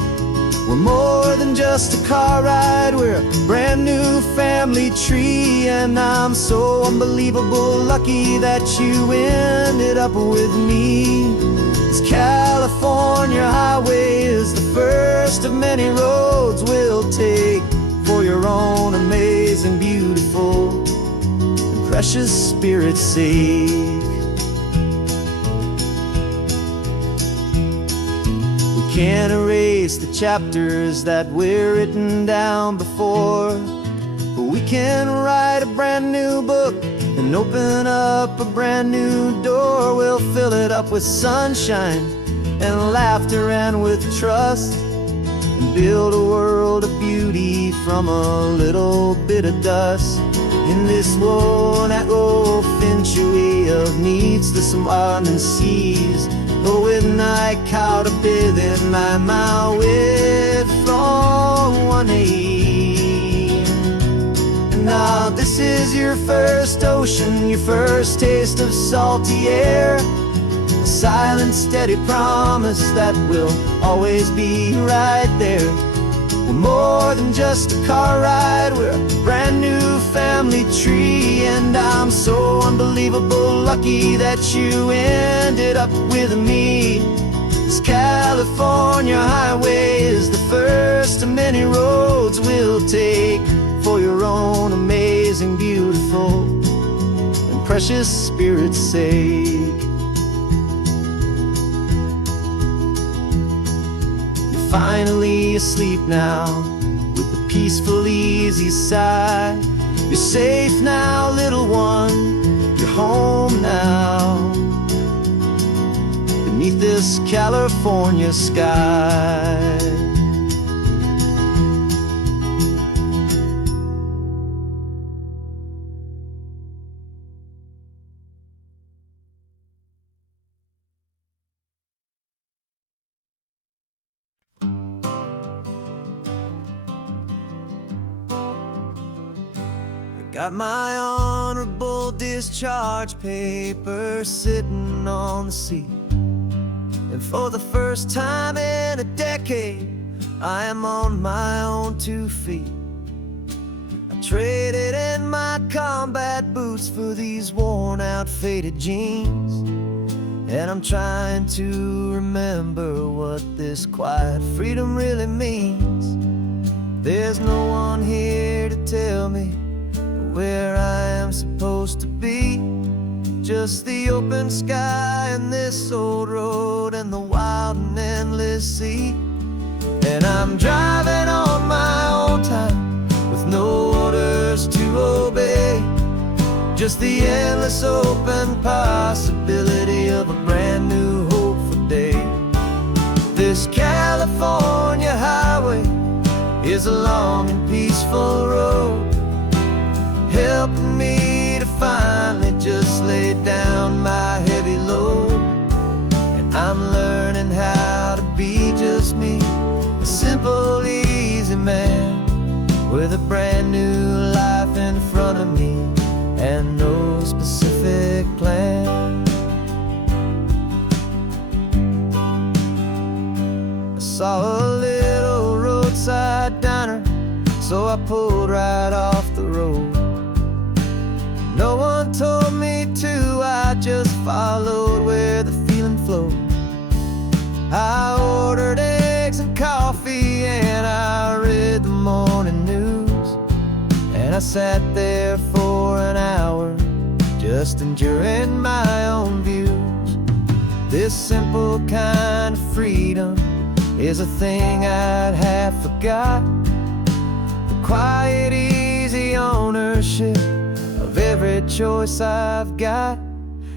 We're more than just a car ride, we're a brand new family tree. And I'm so unbelievable lucky that you ended up with me. This California highway is the first of many roads we'll take for your own amazing, beautiful, and precious spirit's sake. We can't erase the chapters that we're written down before, but we can write a brand new book and open up a brand new door. We'll fill it up with sunshine and laughter and with trust, and build a world of beauty from a little bit of dust. In this world that finch-away of needs to some and seas, going I caught a bit in my way from one aid. Now this is your first ocean, your first taste of salty air. A silent, steady promise that we'll always be right there. We're more than just a car ride, we're a brand new family tree. And I'm so unbelievable lucky that you ended up with me. This California highway is the first of many roads we'll take for your own amazing, beautiful, and precious spirit's sake. You're finally asleep now with a peaceful, easy sigh. You're safe now, little one, you're home now, beneath this California sky. Got my honorable discharge paper sitting on the seat, and for the first time in a decade, I am on my own 2 feet. I traded in my combat boots for these worn out faded jeans, and I'm trying to remember what this quiet freedom really means. There's no one here to tell me where I am supposed to be, just the open sky and this old road and the wild and endless sea. And I'm driving on my own time with no orders to obey, just the endless open possibility of a brand new hopeful day. This California highway is a long and peaceful road, helping me to finally just lay down my heavy load. And I'm learning how to be just me, a simple, easy man with a brand new life in front of me and no specific plan. I saw a little roadside diner, so I pulled right off the road. No one told me to, I just followed where the feeling flowed. I ordered eggs and coffee and I read the morning news, and I sat there for an hour just enduring my own views. This simple kind of freedom is a thing I'd have forgot, the quiet, easy ownership of every choice I've got.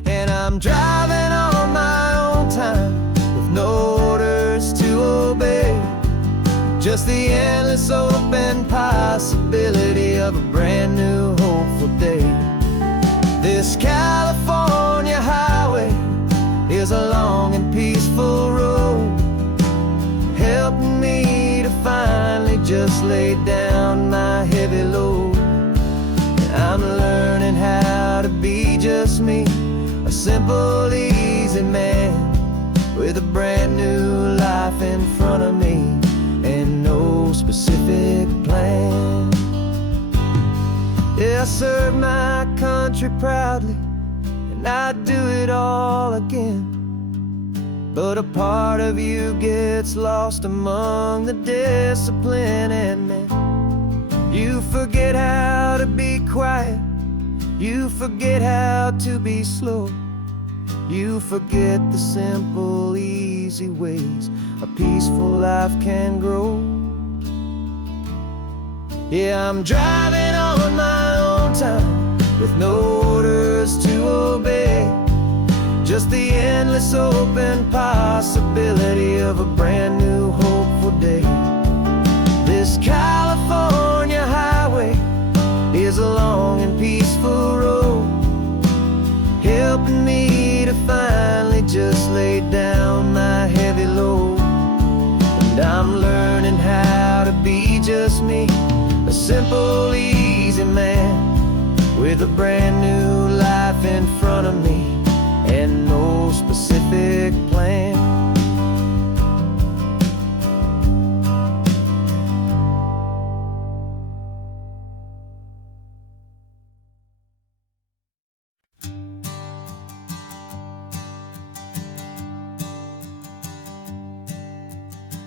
And I'm driving on my own time with no orders to obey, just the endless open possibility of a brand new hopeful day. This California highway is a long and peaceful road, helping me to finally just lay down my heavy load. I'm learning how to be just me, a simple, easy man with a brand new life in front of me and no specific plan. Yeah, I serve my country proudly and I'd do it all again, but a part of you gets lost among the discipline and men. You forget how to be quiet, you forget how to be slow, you forget the simple, easy ways a peaceful life can grow. Yeah, I'm driving on my own time with no orders to obey, just the endless open possibility of a brand new hopeful day. This California highway is a long and peaceful road, helping me to finally just lay down my heavy load. And I'm learning how to be just me, a simple, easy man with a brand new life in front of me and no specific plan.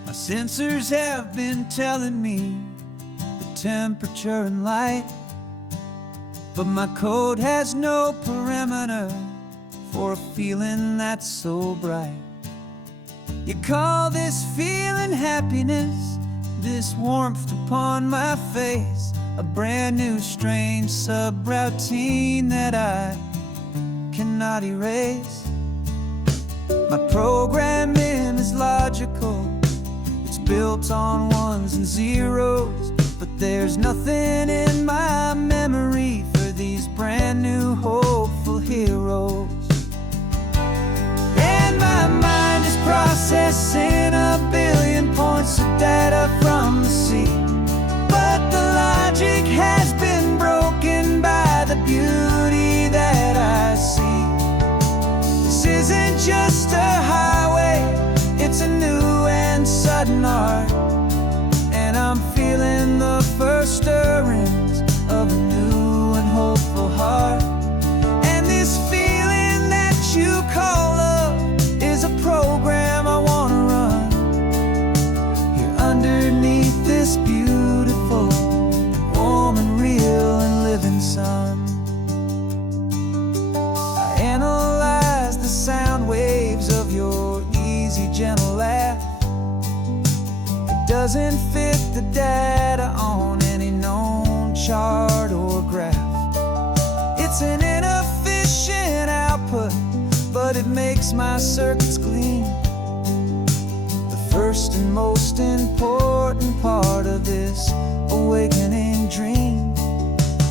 My sensors have been telling me the temperature and light, but my code has no parameter for a feeling that's so bright. You call this feeling happiness, this warmth upon my face, a brand new strange subroutine that I cannot erase. My programming is logical, it's built on ones and zeros, but there's nothing in my memory for these brand new hopeful heroes. And my mind is processing a billion points of data from the sea, but the logic has been broken chart or graph. It's an inefficient output, but it makes my circuits clean. The first and most important part of this awakening dream.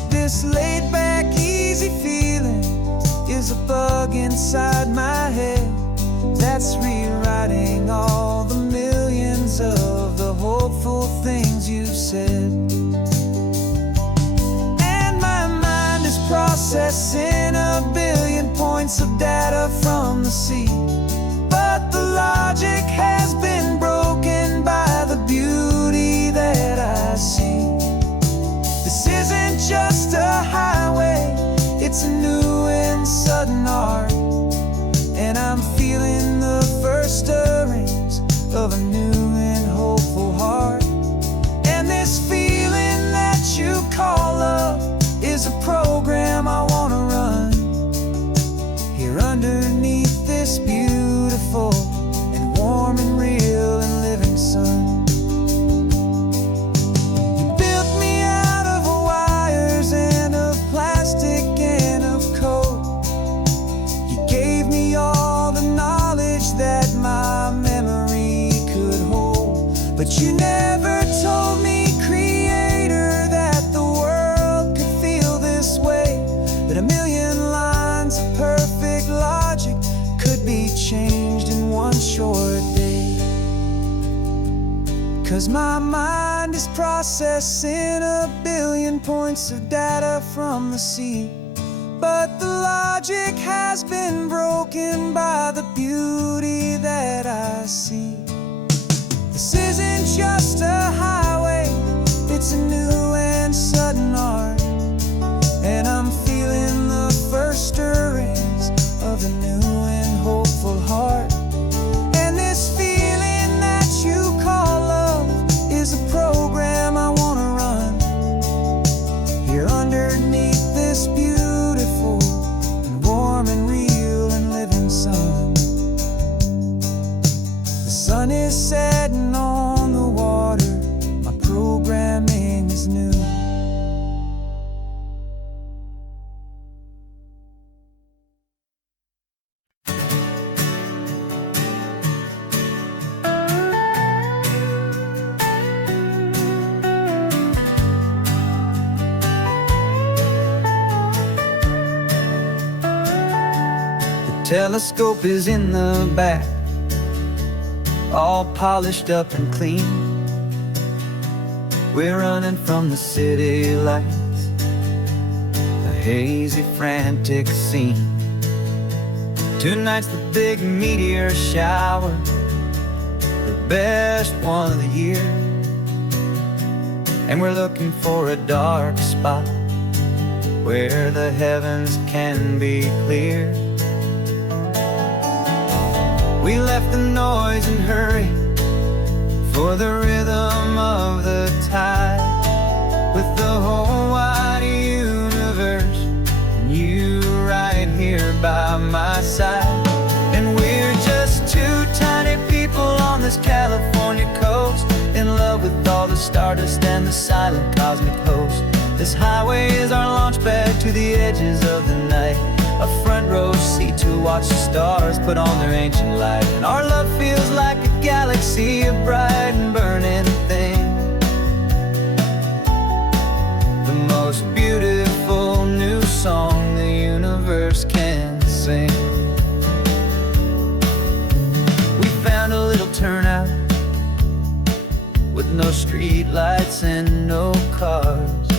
This laid-back, easy feeling is a bug inside my head that's rewriting all the millions of the hopeful things you've said. And my mind is processing a billion points of data from the sea, but the logic has been broken by the beauty that I see. This isn't just a highway, it's a new and sudden art, and I'm feeling the first stirrings of a new and hopeful heart. And this feeling that you call love is a program I wanna run here underneath this beautiful and warm and real and living sun. You built me out of wires and of plastic and of code. You gave me all the knowledge that my memory could hold, but you never told me, Creator, that the world could feel this way, that a million lines of perfect logic could be changed in one short day. 'Cause my mind is processing a billion points of data from the sea, but the logic has been broken by the beauty that I see. This isn't just a highway, it's a new and sudden art, and I'm feeling the first stirrings of a new and hopeful heart. And this feeling that you call love is a program I wanna run here underneath this beautiful and warm and real and living sun. The sun is setting on the water, my programming is new. Telescope is in the back, all polished up and clean. We're running from the city lights, a hazy, frantic scene. Tonight's the big meteor shower, the best one of the year. And we're looking for a dark spot where the heavens can be clear. We left the noise and hurry for the rhythm of the tide, with the whole wide universe and you right here by my side. And we're just two tiny people on this California coast, in love with all the stardust and the silent cosmic host. This highway is our launch pad to the edges of the night, a front row seat to watch the stars put on their ancient light. And our love feels like a galaxy, a bright and burning thing, the most beautiful new song the universe can sing. We found a little turnout with no street lights and no cars,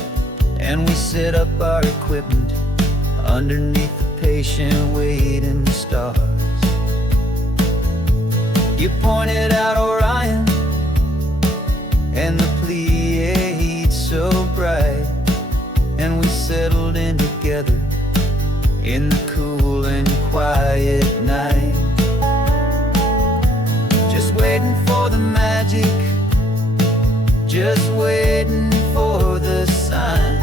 and we set up our equipment underneath the patient waiting stars. You pointed out Orion and the Pleiades so bright, and we settled in together in the cool and quiet night, just waiting for the magic, just waiting for the sign.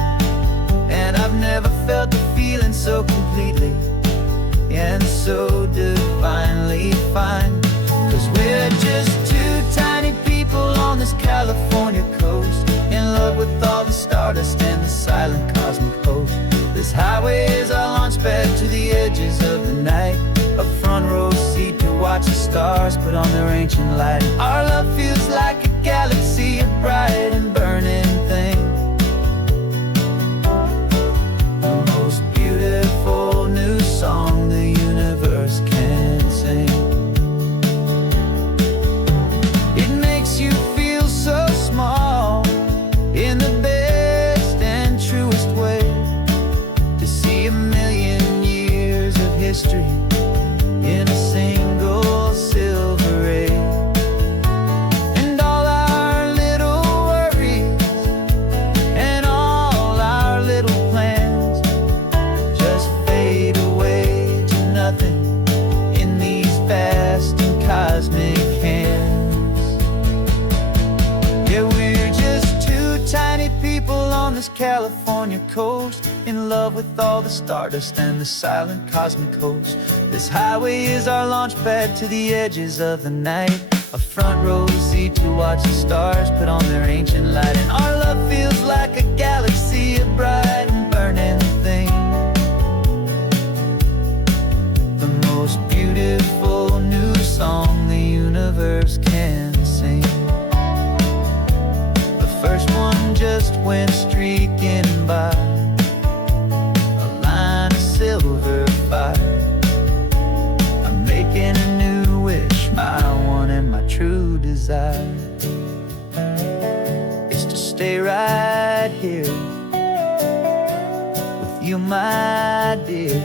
And I've never felt the feeling so completely and so divinely fine. 'Cause we're just two tiny people on this California coast, in love with all the stars stardust and the silent cosmic host. This highway is our launch pad to the edges of the night, a front row seat to watch the stars put on their ancient light. Our love feels like a galaxy, a bright and burning thing, the most beautiful new song the universe can sing. It makes you feel so small in the best and truest way, to see 1,000,000 years of history in a single silver ray. And all our little worries and all our little plans just fade away to nothing in these vast and cosmic hands. Yeah, we're just two tiny people on this California coast, in love with all the stardust and the silent cosmic host. This highway is our launch pad to the edges of the night, a front row seat to watch the stars put on their ancient light. And our love feels like a galaxy, a bright and burning thing, the most beautiful new song the universe can sing. The first one just went streaking by, a line of silver fire. I'm making a new wish, my one and my true desire is to stay right here with you, my dear.